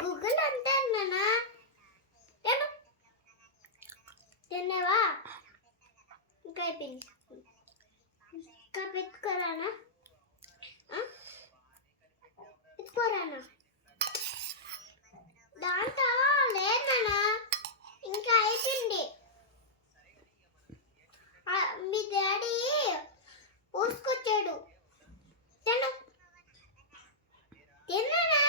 Google అంటే నానా తిన్నావా? ఇంకా అయిపోయింది. ఇంకా పెట్టుకోరానా? పెట్టుకోరానా? దాంట్లో లేదనా, ఇంకా అయిపోయింది. మీ డాడీ పూసుకొచ్చాడు. తిను తిన్నానా?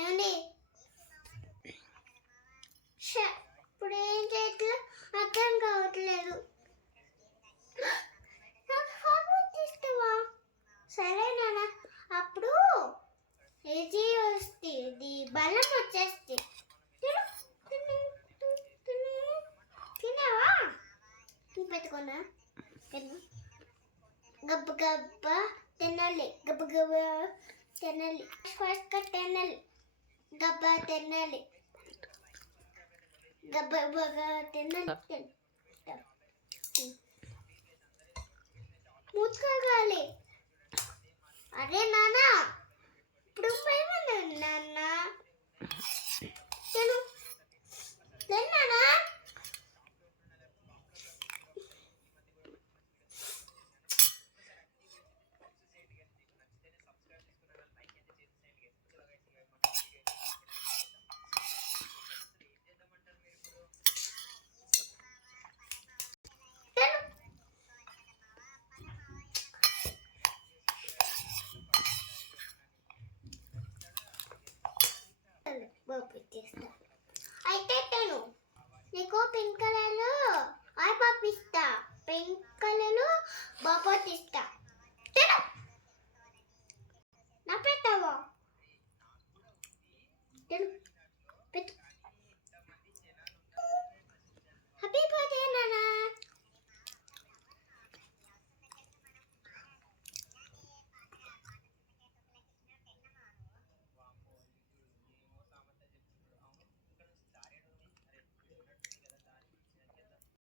ఏమండి ఇప్పుడు ఏం చేయట్లేదు, అర్థం కావట్లేదు. తీస్తావా? సరే నాన్న, అప్పుడు ఏజీ వస్తుంది, బలం వచ్చేస్తుంది. తిన్నావా? పెట్టుకున్నా గబ్బ గబ్బ తినాలి, గబ్బ గబ్బ తినాలి, ఫాస్ట్గా తినాలి, గబ్బ తినాలి, గబ్బ బాగా తినాలి. మూసుకోవాలి. అరే నాన్న, ఇప్పుడు భయమన్నాను నాన్న. తిను తిన్నానా? బాబు చేస్తా.